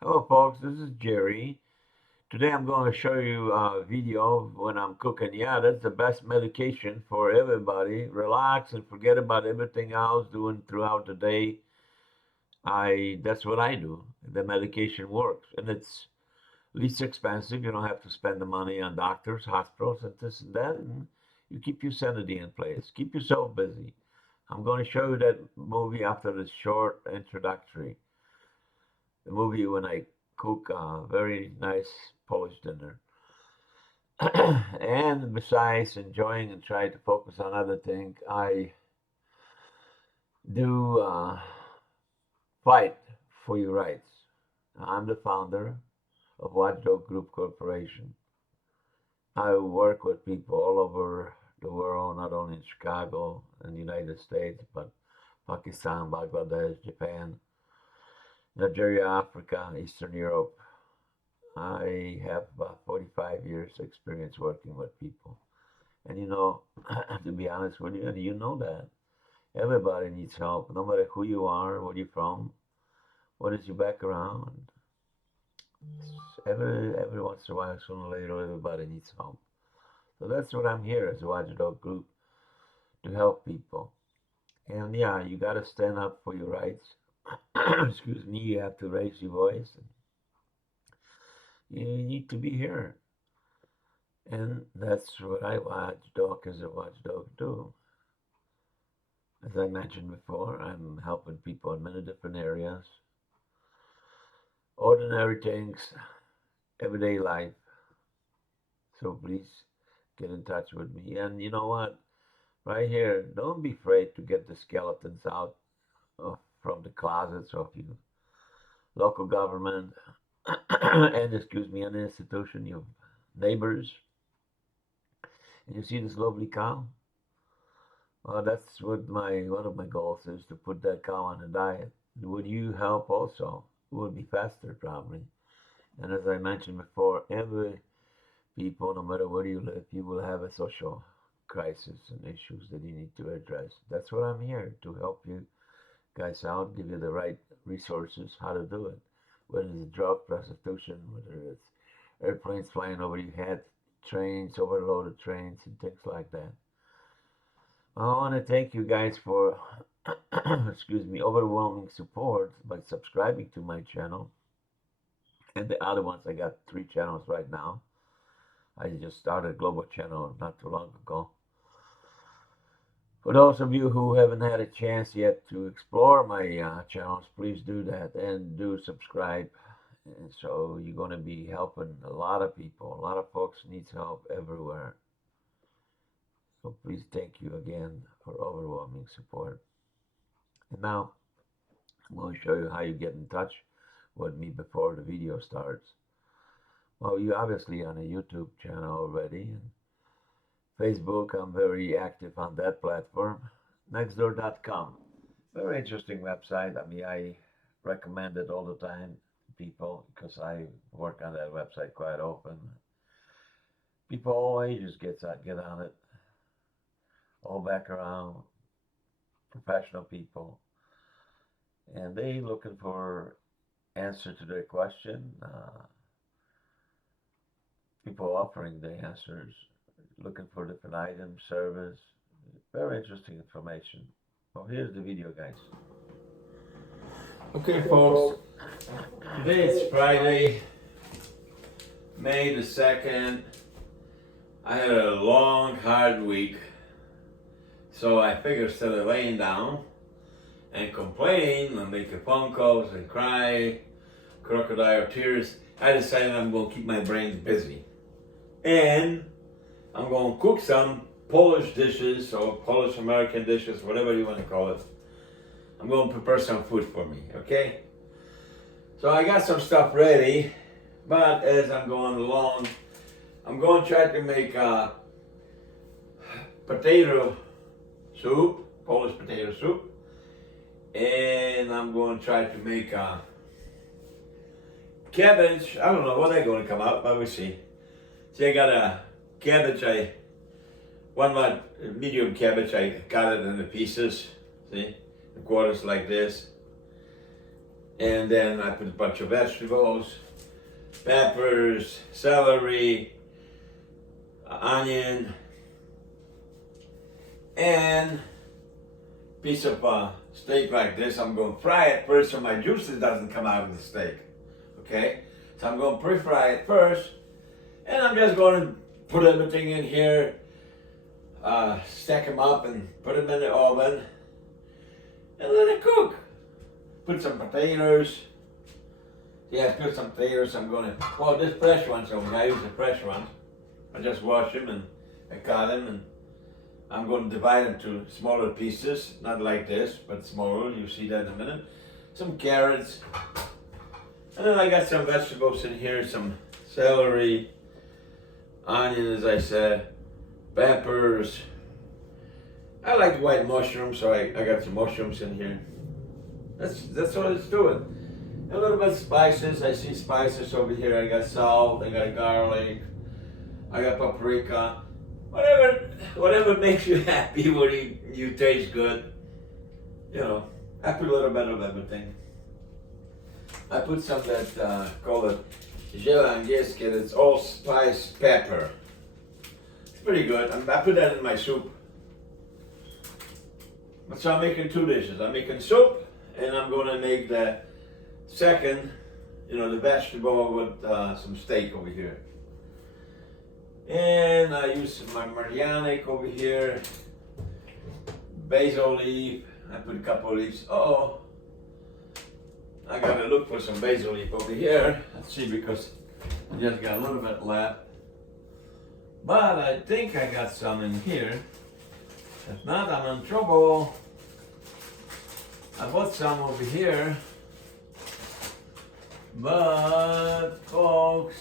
Hello folks, this is Jerry. Today I'm going to show you a video of when I'm cooking. Yeah, that's the best medication for everybody. Relax and forget about everything else doing throughout the day. That's what I do. The medication works and it's least expensive. You don't have to spend the money on doctors, hospitals, and this and that. And you keep your sanity in place. Keep yourself busy. I'm going to show you that movie after this short introductory. The movie when I cook a very nice Polish dinner. And besides enjoying and trying to focus on other things, I do fight for your rights. I'm the founder of Watchdog Group Corporation. I work with people all over the world, not only in Chicago and the United States, but Pakistan, Bangladesh, Japan, Nigeria, Africa, Eastern Europe. I have about 45 years experience working with people. And to be honest with you, and you know that, everybody needs help, no matter who you are, where you're from, what is your background. Every once in a while, sooner or later, everybody needs help. So that's what I'm here as a Watchdog Group, to help people. And yeah, you got to stand up for your rights. Excuse me, you have to raise your voice. You need to be here. And that's what I Watchdog as a Watchdog do. As I mentioned before, I'm helping people in many different areas. Ordinary things, everyday life. So please get in touch with me. And you know what? Right here, don't be afraid to get the skeletons out from the closets of your local government and, excuse me, an institution, your neighbors. And you see this lovely cow? Well, that's what one of my goals is, to put that cow on a diet. Would you help also? It would be faster probably. And as I mentioned before, every people, no matter where you live, you will have a social crisis and issues that you need to address. That's what I'm here to help you guys out, give you the right resources how to do it. Whether it's drug, prostitution, whether it's airplanes flying over your head, trains, overloaded trains, and things like that. I want to thank you guys for, excuse me, overwhelming support by subscribing to my channel and the other ones. I got 3 channels right now. I just started a global channel not too long ago. For those of you who haven't had a chance yet to explore my channels, please do that and do subscribe. And so you're going to be helping a lot of people. A lot of folks needs help everywhere. So please thank you again for overwhelming support. And now I'm going to show you how you get in touch with me before the video starts. Well, you're obviously on a YouTube channel already. And Facebook, I'm very active on that platform. Nextdoor.com. Very interesting website. I mean, I recommend it all the time to people because I work on that website quite often. People all ages get on it, all background, professional people, and they looking for answer to their question. People offering the answers, looking for different items, service. Very interesting information. Well, here's the video, guys. Okay, folks. Today it's Friday, May the 2nd. I had a long, hard week. So I figured instead of laying down and complain and make phone calls and cry, crocodile tears, I decided I'm going to keep my brain busy. And I'm going to cook some Polish dishes or Polish American dishes, whatever you want to call it. I'm going to prepare some food for me, okay? So I got some stuff ready, but as I'm going along, I'm going to try to make potato soup, Polish potato soup, and I'm going to try to make cabbage. I don't know what they're going to come out, but we'll see. See, I got a cabbage. One medium cabbage. I cut it into pieces. See, the quarters like this, And then I put a bunch of vegetables, peppers, celery, onion, and piece of steak like this. I'm going to fry it first so my juices doesn't come out of the steak. Okay? So I'm going to pre-fry it first. And I'm just going to put everything in here, stack them up and put them in the oven and let it cook. Put some potatoes. Yeah, put some potatoes. I'm going to, well, this fresh one, so I use the fresh one. I just wash them and I cut them, and I'm going to divide them to smaller pieces, not like this, but smaller. You'll see that in a minute. Some carrots. And then I got some vegetables in here, some celery, onion, as I said, peppers. I like white mushrooms, so I got some mushrooms in here. That's what it's doing. A little bit of spices. I see spices over here. I got salt, I got garlic, I got paprika. Whatever makes you happy when you taste good. You know, I put a little bit of everything. I put some that call it Jelangieski. It's allspice pepper. It's pretty good. I put that in my soup. So I'm making two dishes. I'm making soup, and I'm going to make the second, the vegetable with some steak over here. And I use my Marianic over here, basil leaf. I put a couple of leaves. Oh, I gotta look for some basil leaf over here. Let's see, because I just got a little bit left. But I think I got some in here. If not, I'm in trouble. I bought some over here. But, folks,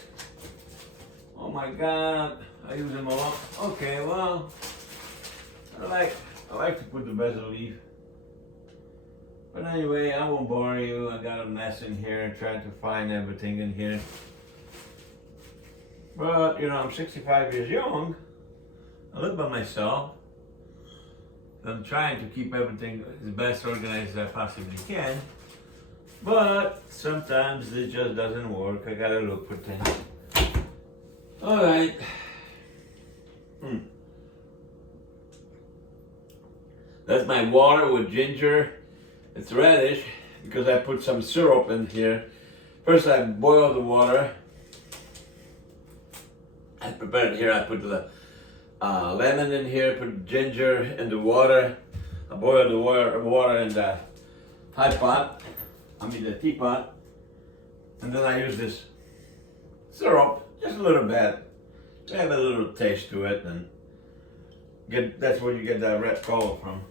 oh my God, I use them a lot. Okay, well, I like to put the basil leaf. But anyway, I won't bore you. I got a mess in here, trying to find everything in here. But, I'm 65 years young. I live by myself. I'm trying to keep everything as best organized as I possibly can. But sometimes it just doesn't work. I gotta look for things. All right. That's my water with ginger. It's reddish because I put some syrup in here. First I boil the water. I prepared it here. I put the lemon in here, put ginger in the water. I boil the water in the the teapot. And then I use this syrup, just a little bit. To have a little taste to it, and that's where you get that red color from.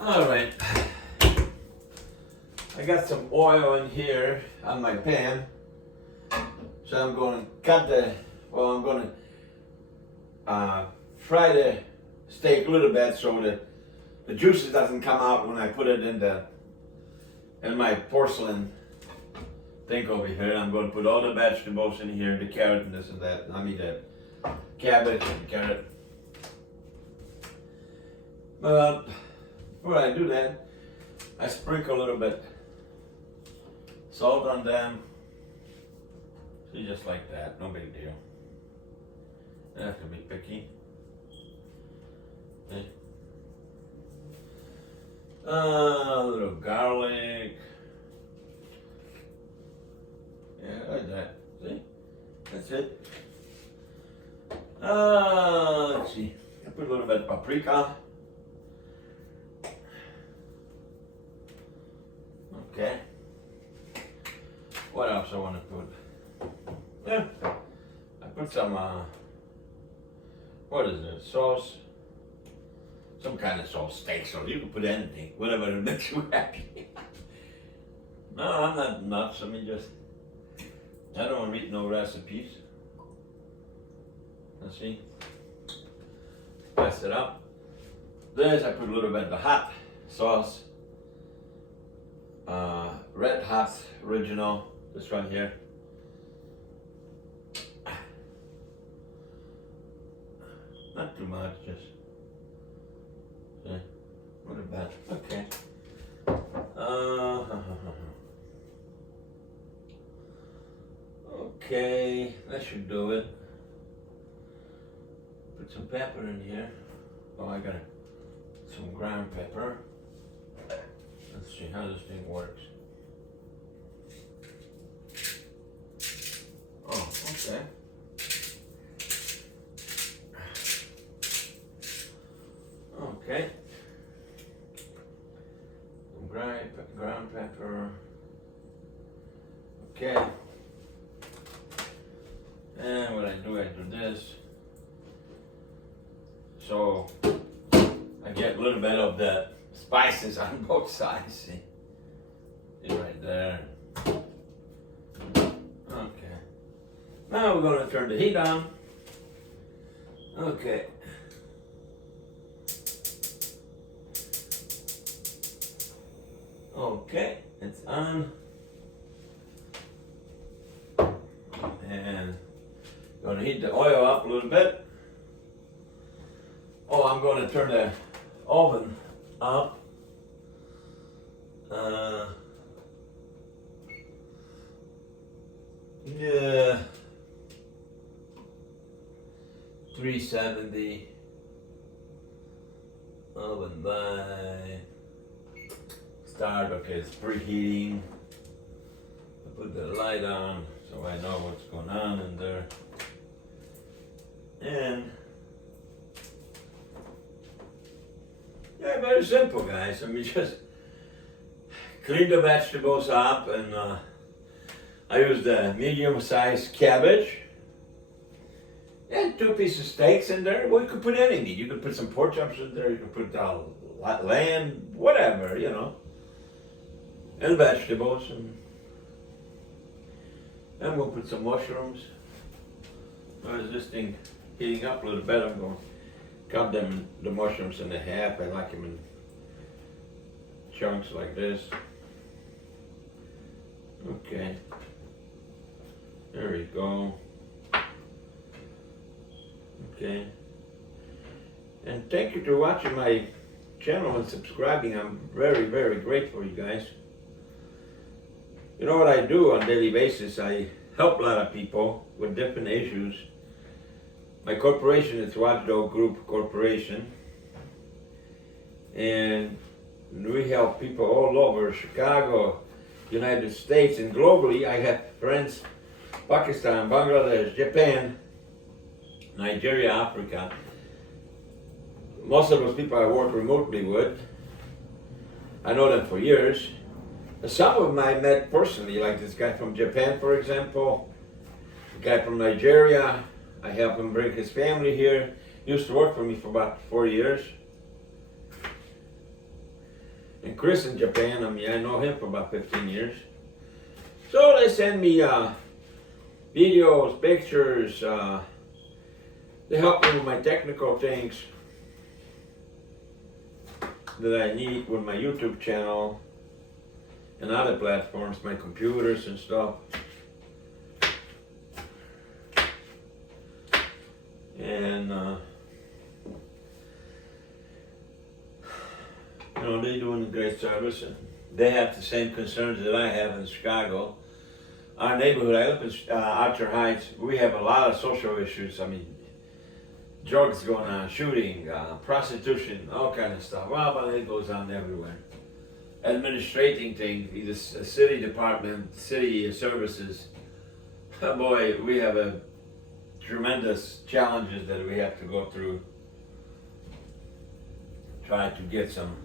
All right. I got some oil in here on my pan. So I'm going to I'm going to fry the steak a little bit so the juices doesn't come out when I put it in my porcelain thing over here. I'm going to put all the vegetables in here, the carrot and this and that. The cabbage and carrot. But before I do that, I sprinkle a little bit salt on them. See, just like that, no big deal. I have to be picky. Okay. A little garlic. Yeah, like that. See? That's it. Let's see. I put a little bit of paprika. Okay. What else I want to put? Yeah. I put some, what is it? Sauce. Some kind of sauce, steak sauce. You can put anything, whatever makes you happy. No, I'm not nuts. I don't read no recipes. Let's see. Spice it up. This, I put a little bit of the hot sauce. Red Hot Original. This one here. Not too much, just. See? What about? Okay. Okay, that should do it. Put some pepper in here. Oh, I got some ground pepper. Let's see how this thing works. Oh, okay. Okay. Some ground pepper. Okay. And what I do this. So I get a little bit of the spices on both sides. See right there. Okay. Now we're going to turn the heat on. Okay. Okay, it's on. And going to heat the oil up a little bit. Oh, I'm going to turn the oven up. Yeah, 370 oven by start. Okay, it's preheating. I put the light on so I know what's going on in there. And yeah, very simple, guys. I mean, just clean the vegetables up, and I used a medium-sized cabbage and 2 pieces of steaks in there. Well, you could put any meat. You could put some pork chops in there. You could put lamb, whatever, you know, and vegetables, and we'll put some mushrooms. As this thing heating up a little bit, I'm going to cut the mushrooms in half. I like them in chunks like this. Okay, there we go. Okay, and thank you for watching my channel and subscribing. I'm very, very grateful, you guys. You know what I do on a daily basis? I help a lot of people with different issues. My corporation is Watchdog Group Corporation, and we help people all over Chicago, United States, and globally. I have friends Pakistan, Bangladesh, Japan, Nigeria, Africa. Most of those people I work remotely with. I know them for years. Some of them I met personally, like this guy from Japan, for example, the guy from Nigeria. I helped him bring his family here. He used to work for me for about 4 years. And Chris in Japan, I mean, I know him for about 15 years. So they send me videos, pictures. They help me with my technical things that I need with my YouTube channel and other platforms, my computers and stuff. And you know, they're doing a great service, and they have the same concerns that I have in Chicago. Our neighborhood, I live in Archer Heights, we have a lot of social issues. I mean, drugs going on, shooting, prostitution, all kind of stuff. Well, but it goes on everywhere. Administrating things, the city department, city services. Boy, we have a tremendous challenges that we have to go through. Try to get some.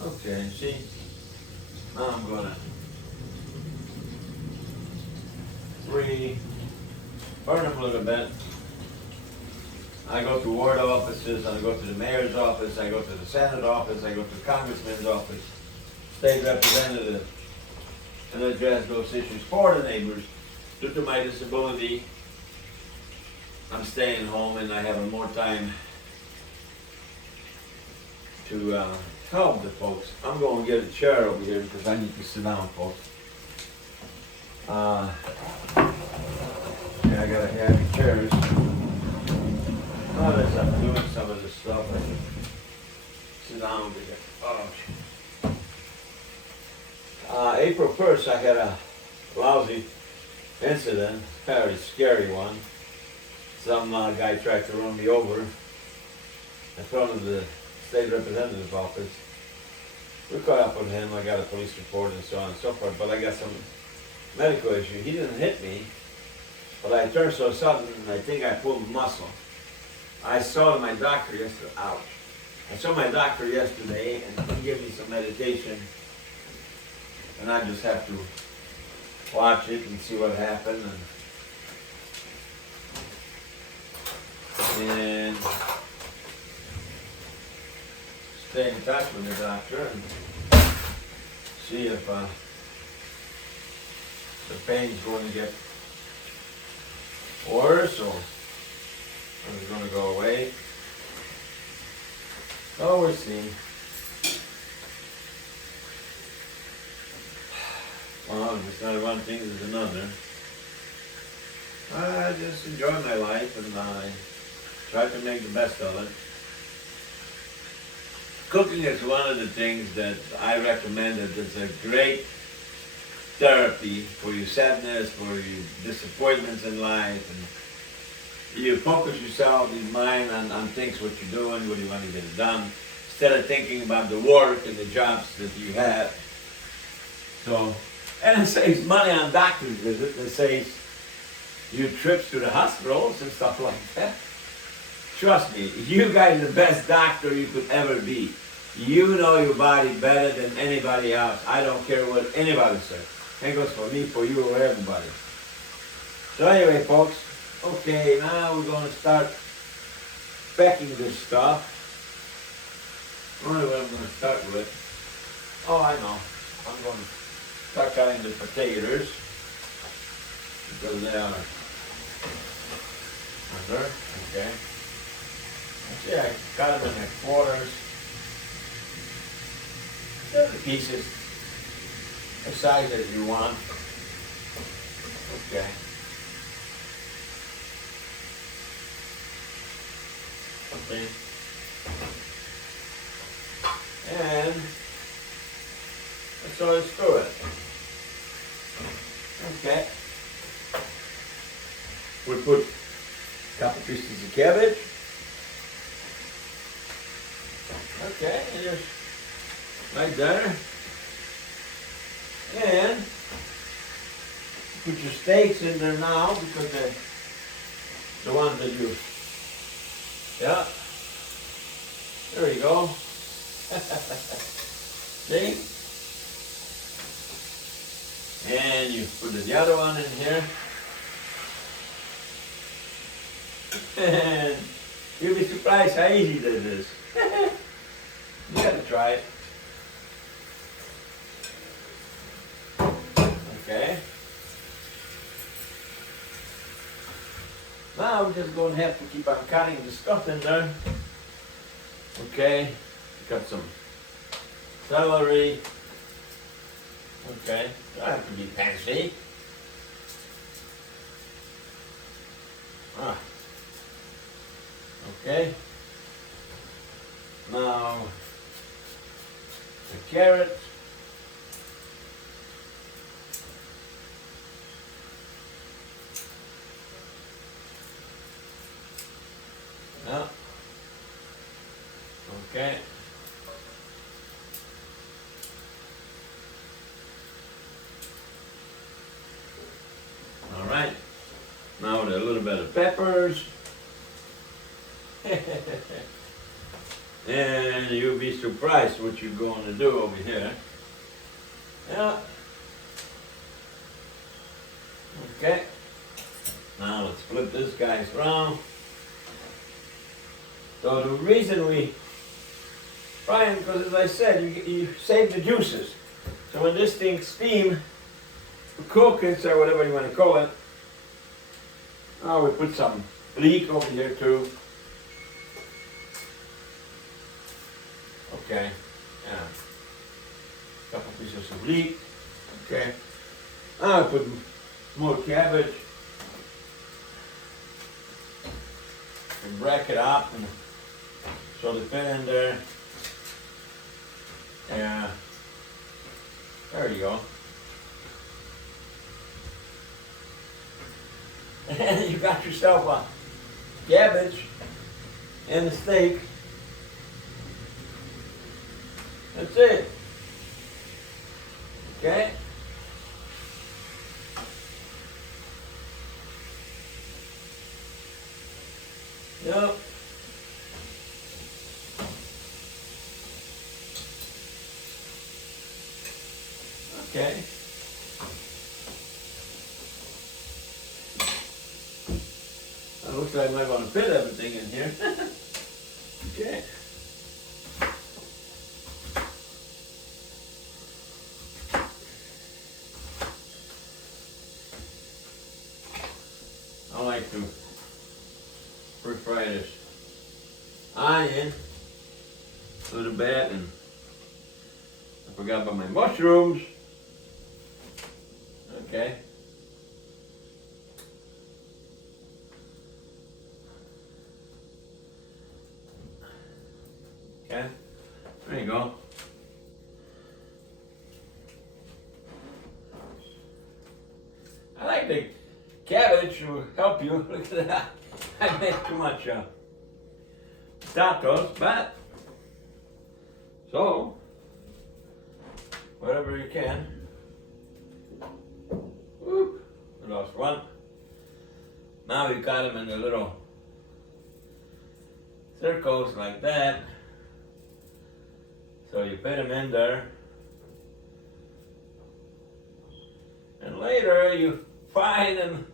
Okay, see? Now I'm gonna burn them a little bit. I go to ward offices, I go to the mayor's office, I go to the Senate office, I go to the congressman's office, state representative, and address those issues for the neighbors. Due to my disability, I'm staying home and I have more time to help the folks. I'm going to get a chair over here because I need to sit down, folks. Yeah, I got a heavy chairs. Oh, as I'm doing some of this stuff, I can sit down over here. Oh, April 1st, I had a lousy incident, very scary one. Some guy tried to run me over in front of the state representative's office. We caught up with him. I got a police report and so on and so forth. But I got some medical issue. He didn't hit me, but I turned so sudden. I think I pulled a muscle. I saw my doctor yesterday. Ouch! I saw my doctor yesterday, and he gave me some medication, and I just have to watch it and see what happened. And stay in touch with the doctor and see if the pain's going to get worse or it's going to go away. So we'll see. Well, if it's not one thing, it's another. I just enjoy my life and I try to make the best of it. Cooking is one of the things that I recommend. That it's a great therapy for your sadness, for your disappointments in life, and you focus yourself, your mind on things, what you're doing, what you want to get done, instead of thinking about the work and the jobs that you have. So, and it saves money on doctor's visits. It saves your trips to the hospitals and stuff like that. Trust me, you guys are the best doctor you could ever be. You know your body better than anybody else. I don't care what anybody says. That goes for me, for you, or everybody. So anyway, folks, okay, now we're going to start packing this stuff. I wonder what I'm going to start with. Oh, I know. I'm going to start cutting the potatoes because they are under. Okay. See, I cut them in quarters. The pieces, the size that you want. Okay. Okay. And that's all it's to it. Okay. We put a couple pieces of cabbage. Okay, and just right there. And put your steaks in there now because they're the ones that you, yeah, there you go. See? And you put the other one in here. And you'll be surprised how easy this is. You gotta try it. Okay. Now we're just going to have to keep on cutting the stuff in there. Okay. Got some celery. Okay. Don't have to be fancy. Ah. Okay. Now the carrot. Yeah. Okay. All right. Now with a little bit of peppers. And you'll be surprised what you're going to do over here. Yeah. Okay. Now let's flip this guy's around. So the reason we fry them, because as I said, you save the juices. So when this thing steam, cooks or whatever you want to call it, oh, we put some leek over here too. Okay, yeah, couple pieces of leek. Okay, now I put more cabbage and break it up and so the fit in there. Yeah, there you go. And you got yourself a cabbage and a steak. That's it. Okay? Yep. Okay. It looks like I might want to fit everything in here. Okay. I like to fry this onion a little bit, and I forgot about my mushrooms. Okay. Okay. There you go. I like the cabbage to help you. Look at that. I make too much tacos, but so whatever you can. Whoop, I lost one. Now you cut them in the little circles like that. So you put them in there, and later you fry them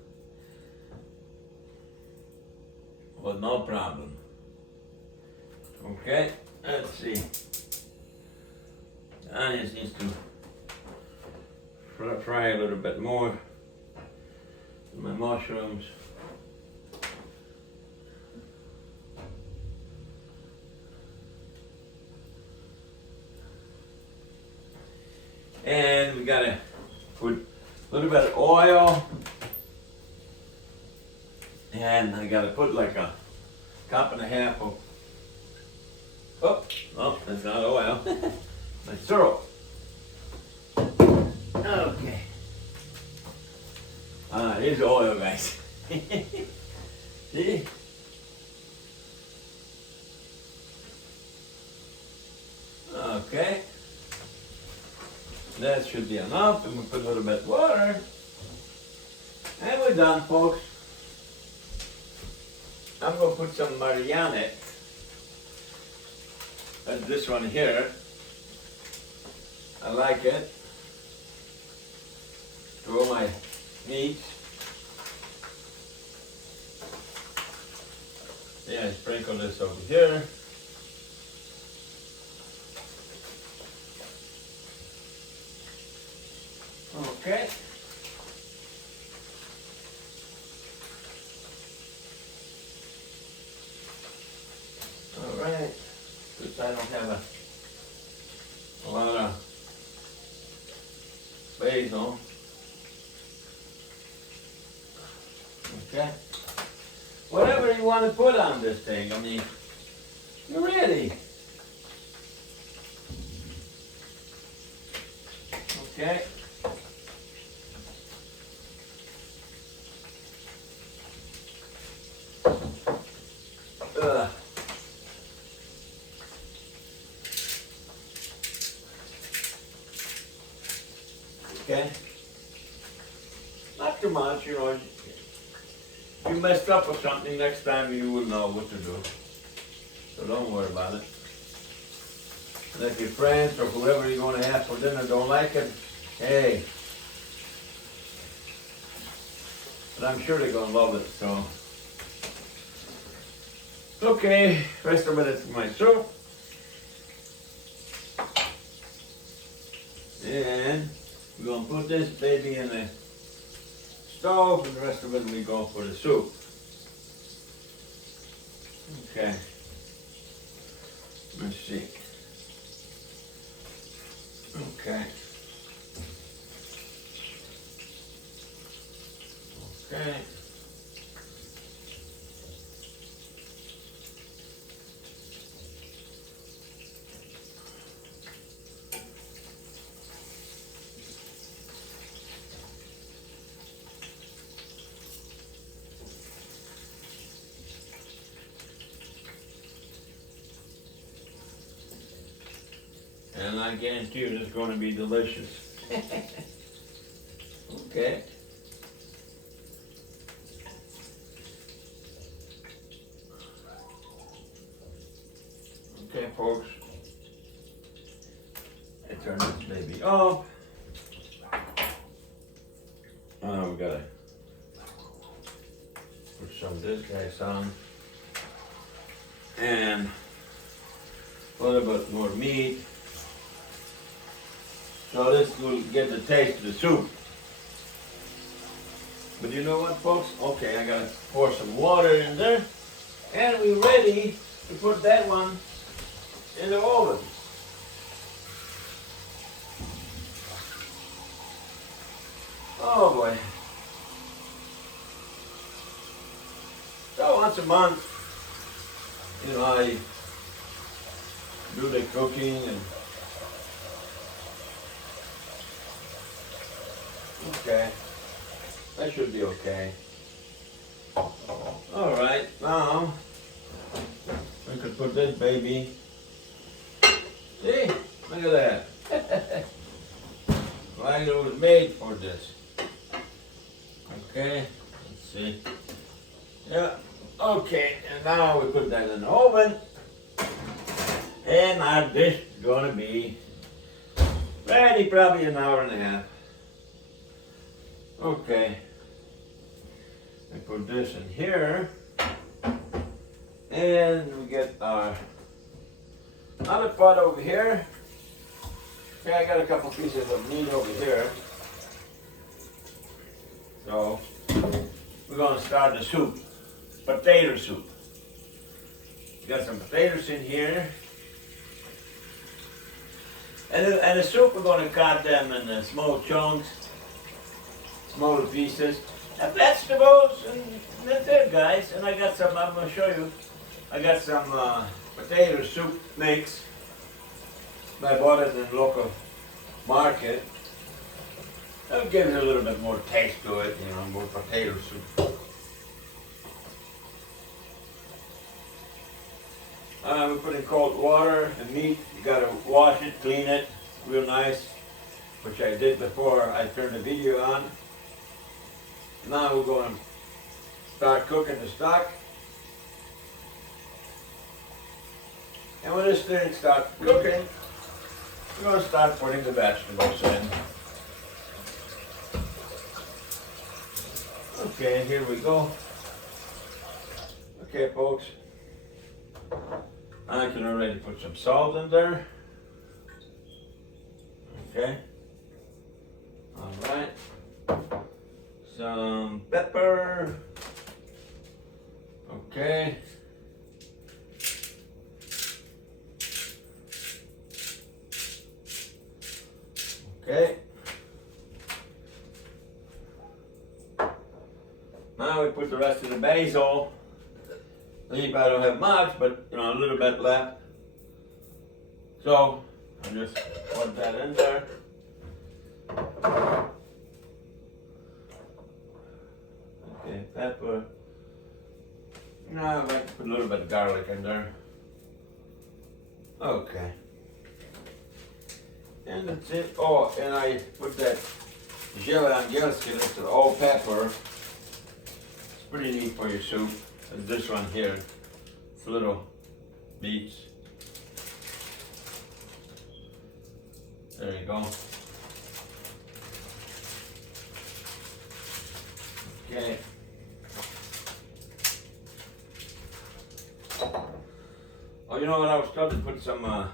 with no problem. Okay, let's see. Onions needs to fry a little bit more. My mushrooms. And we gotta put a little bit of oil. And I gotta put like a cup and a half of, oh, that's not oil. My syrup. Okay. Here's oil, guys. See? Okay. That should be enough. And we put a little bit of water. And we're done, folks. I'm going to put some Marianne. That's this one here. I like it. To all my meat. Yeah, sprinkle this over here. Okay. All right. Since I don't have a lot of basil. Okay. Whatever you want to put on this thing, I mean, you're ready. Okay. Okay. Not too much, you know. If you messed up with something, next time you will know what to do. So don't worry about it. And if your friends or whoever you're going to have for dinner don't like it, hey. But I'm sure they're going to love it, so. Okay, rest of it is my soup. And we're going to put this baby in the stove, and the rest of it we go for the soup. Okay. Let's see. Okay. Okay. And I guarantee you it's going to be delicious. Okay. Okay, folks. I turn this baby off. Oh, we gotta put some of this guys on. And a little bit more meat. So this will get the taste of the soup. But you know what, folks? Okay, I gotta pour some water in there. And we're ready to put that one in the oven. Oh boy. So once a month, you know, I do the cooking and okay. That should be okay. Alright, now we could put this baby. See? Look at that. Like it was made for this. Okay, let's see. Yeah, okay, and now we put that in the oven. And our dish is gonna be ready probably an hour and a half. Okay. I put this in here. And we get our other pot over here. Okay, I got a couple pieces of meat over here. So, we're going to start the soup. Potato soup. Got some potatoes in here. And the soup, we're going to cut them in small chunks, smaller pieces. And vegetables, and that's it, guys. And I got some, I'm going to show you. I got some potato soup mix. I bought it in the local market. That gives it a little bit more taste to it, you know, more potato soup. We put in cold water and meat. You gotta wash it, clean it, real nice, which I did before I turned the video on. Now we're going to start cooking the stock. And when this thing starts cooking, we're going to start putting the vegetables in. Okay, here we go. Okay, folks. I can already put some salt in there. Okay. All right. Some pepper. Okay. Okay. Now we put the rest of the basil. I don't have much, but you know, a little bit left. So I'll just put that in there. Okay, pepper. Now I like to put a little bit of garlic in there. Okay. And that's it. Oh, and I put that jelly angelski, it's an all pepper. It's pretty neat for your soup. And this one here, it's little beets. There you go. Okay. Oh, you know what? I was trying to put some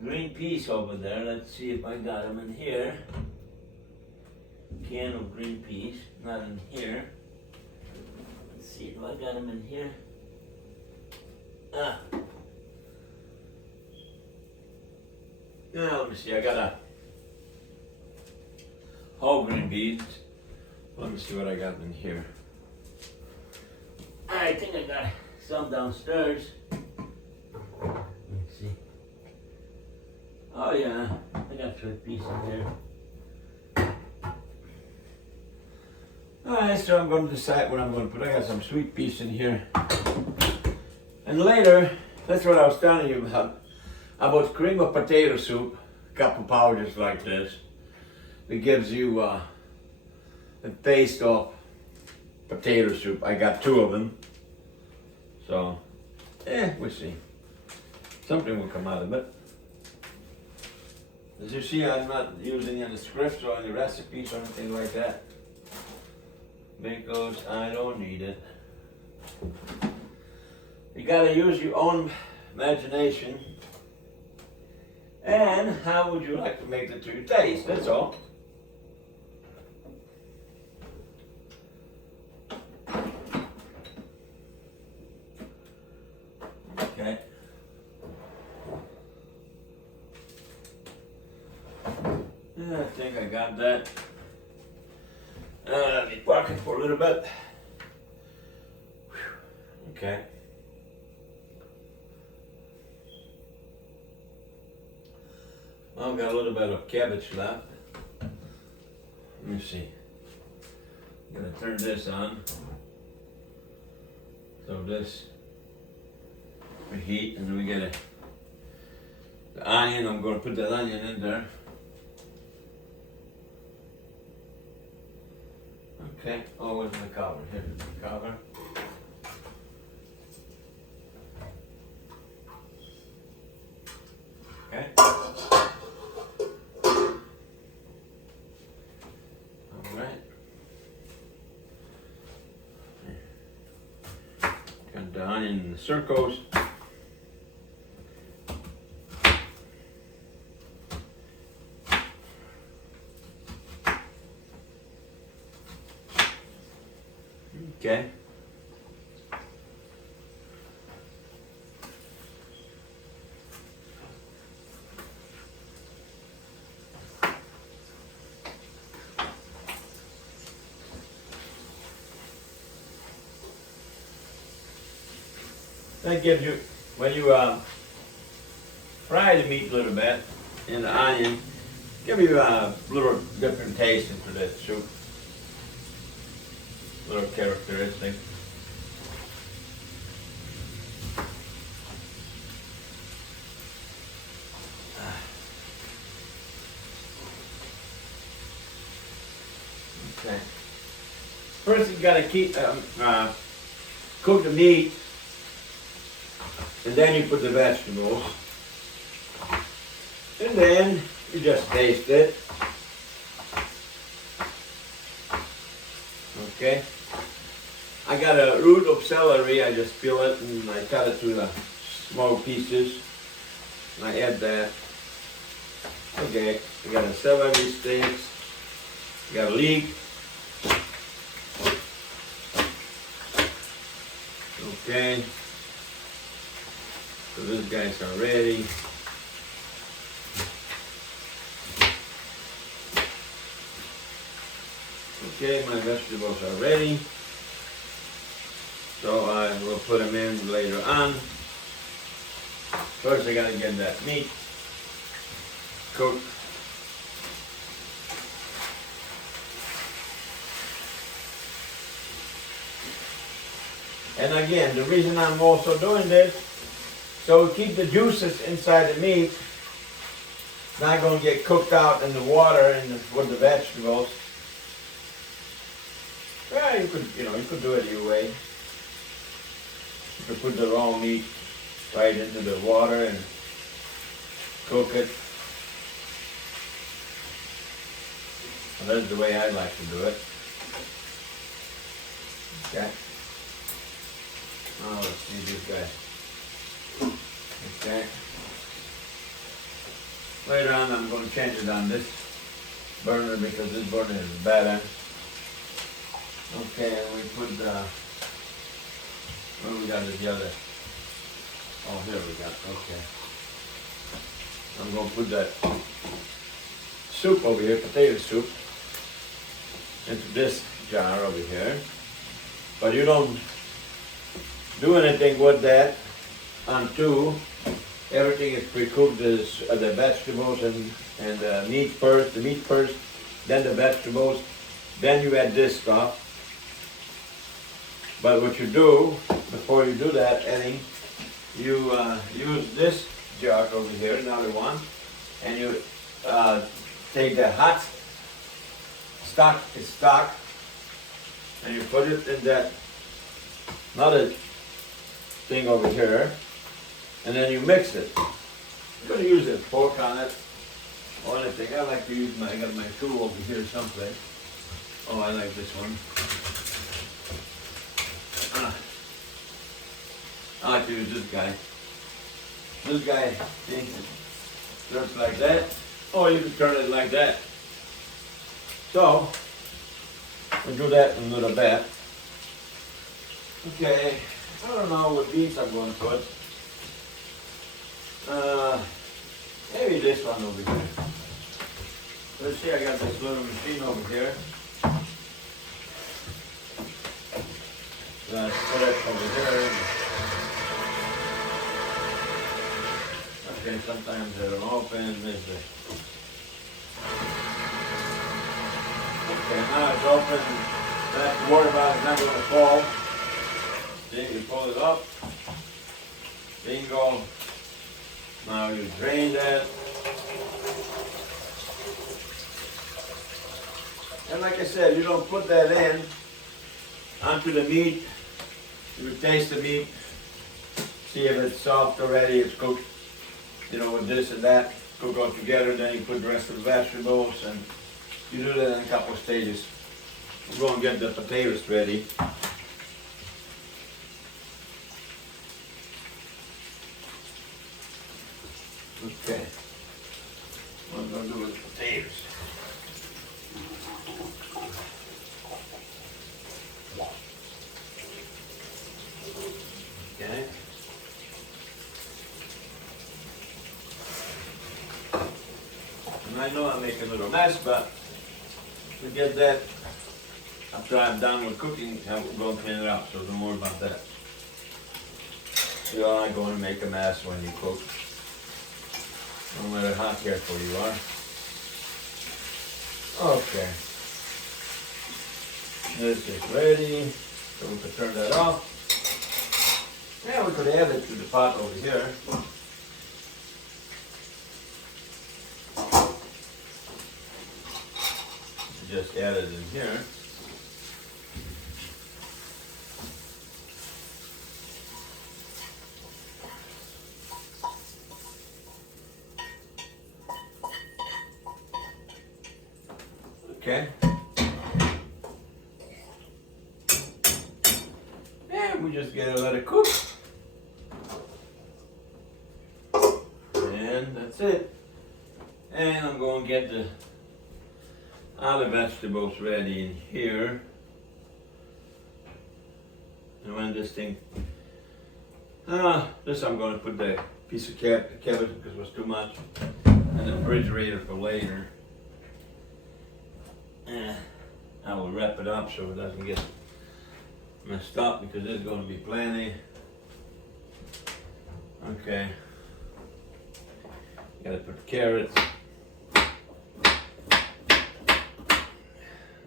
green peas over there. Let's see if I got them in here. Can of green peas, not in here. Let's see if I got them in here. Now let me see. I got a whole green beans. Let me see what I got in here. I think I got some downstairs. Let's see. Oh yeah, I got 3 pieces there. Alright, so I'm going to decide what I'm going to put. I got some sweet peas in here. And later, that's what I was telling you about. about cream of potato soup, a couple powders like this. It gives you a taste of potato soup. I got 2 of them. So, we'll see. Something will come out of it. As you see, I'm not using any scripts or any recipes or anything like that, because I don't need it. You gotta use your own imagination. And how would you like to make it to your taste? That's all. Okay. I think I got that. Let me park it for a little bit. Okay. I've got a little bit of cabbage left. Let me see. I'm gonna turn this on. So this we heat, and then we get the onion. I'm gonna put that onion in there. Okay. Oh, where's my cover? Here's the cover. Okay. Alright. Got the onion in the circles. Okay. That gives you, when you fry the meat a little bit in the onion, give you a little different taste into that soup. Little characteristic. Okay. First, you gotta cook the meat, and then you put the vegetables, and then you just taste it. Okay. I got a root of celery. I just peel it and I cut it to the small pieces. And I add that. Okay. I got a celery sticks. I got a leek. Okay. So these guys are ready. Okay, my vegetables are ready. So I will put them in later on. First I gotta get that meat cooked. And again, the reason I'm also doing this, so keep the juices inside the meat, not gonna get cooked out in the water and with the vegetables. Well, you could do it your way. You could put the raw meat right into the water and cook it. And that's the way I like to do it. Okay. Now let's see this guy. Okay. Later on I'm going to change it on this burner because this burner is better. Okay, and we put the, where we got the other? Oh, here we got, okay. I'm going to put that soup over here, potato soup, into this jar over here. But you don't do anything with that until everything is pre-cooked. The vegetables and the meat first, then the vegetables, then you add this stuff. But what you do, before you do that, Eddie, you use this jug over here, another one, and you take the hot stock, and you put it in that another thing over here, and then you mix it. I'm going to use a fork on it or anything. I like to use I got my tool over here someplace. Oh, I like this one. I like to use this guy. This guy looks like that, or you can turn it like that. So, we'll do that in a little bit. Okay, I don't know what beans I'm going to put. Maybe this one over here. Let's see, I got this little machine over here. Let's put it over here. Okay, sometimes they don't open. Okay, now it's open. Don't have to worry about it, it's not going to fall. Then you pull it up. Bingo. Now you drain that. And like I said, you don't put that in onto the meat. You taste the meat, see if it's soft already, it's cooked, you know, with this and that, cook all together, then you put the rest of the vegetables, and you do that in a couple of stages. We're going to get the potatoes ready. Okay, what I'm going to do with the potatoes. Okay. And I know I'm making a little mess, but to get that, after I'm done with cooking, I'm going to clean it up, so don't worry about that. You are going to make a mess when you cook, no matter how careful you are. Okay. This is ready, so we can turn that off. Yeah, we could add it to the pot over here. Just add it in here. Okay. And we just gotta let it cook. And that's it. And I'm going to get the other vegetables ready in here. And when this thing, this I'm going to put the piece of cabbage because it was too much in the refrigerator for later. I will wrap it up so it doesn't get messed up because there's going to be plenty. Okay. Gotta put carrots.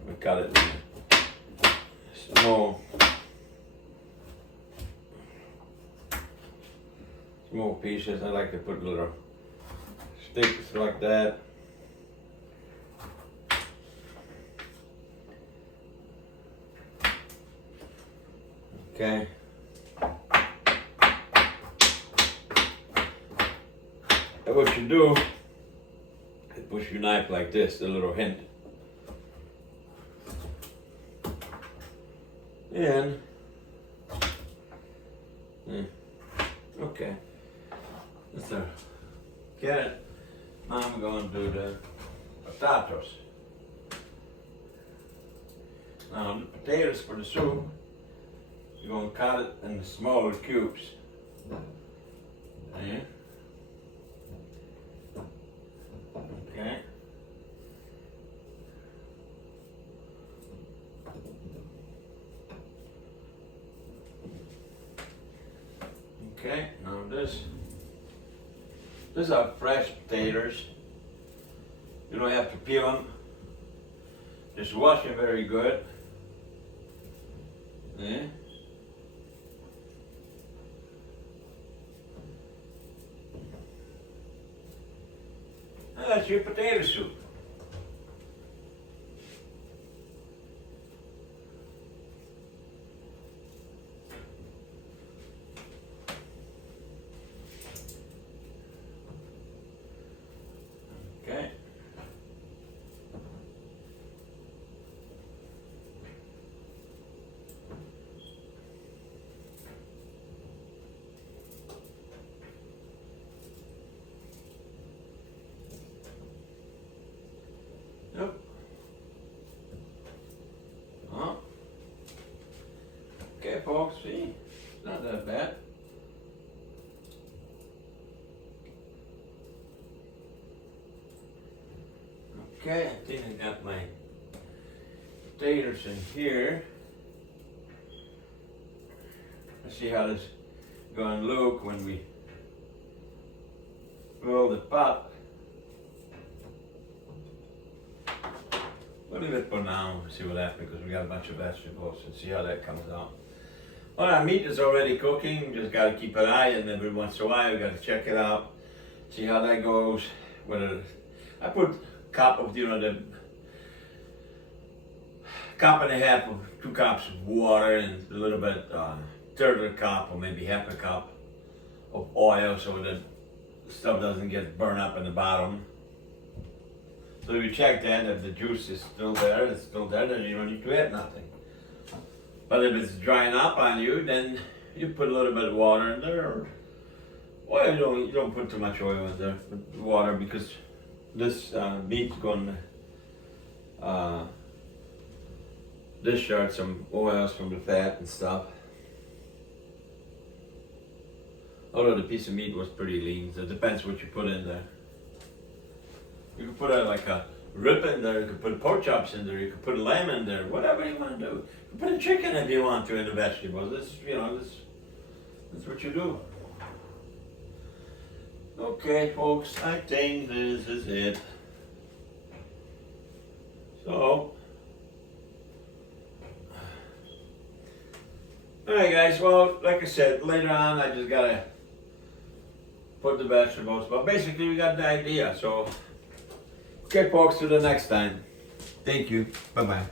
We cut it in small pieces. I like to put little sticks like that. Okay. And what you do, you push your knife like this, a little hint. And, okay, that's our carrot. Now I'm going to do the potatoes. Now the potatoes for the soup, you're going to cut it in the smaller cubes. Okay. Okay. Okay, now these are fresh potatoes. You don't have to peel them. Just wash them very good. Yeah. And that's your potato soup. Okay. Yep. Huh? Okay, folks, see? It's not that bad. Okay, I think I got my potatoes in here. Let's see how this is going to look when we roll the pot. We'll leave it for now and see what happens because we got a bunch of vegetables and see how that comes out. Well, our meat is already cooking. Just got to keep an eye on it every once in a while. We got to check it out, see how that goes. Whether I put cup of the cup and a half of 2 cups of water and a little bit third of a cup or maybe half a cup of oil so that stuff doesn't get burned up in the bottom. So you check that, if the juice is still there, it's still there, then you don't need to add nothing. But if it's drying up on you, then you put a little bit of water in there, or oil, you don't put too much oil in there, but water, because this meat's going to discharge some oils from the fat and stuff. Although the piece of meat was pretty lean, so it depends what you put in there. You could put like a rib in there, you could put pork chops in there, you could put a lamb in there, whatever you want to do. You can put a chicken if you want to in the vegetables. That's what you do. Okay, folks, I think this is it. So, alright guys, well, like I said, later on I just gotta put the vegetables, but basically we got the idea, so okay folks, till the next time. Thank you, bye bye.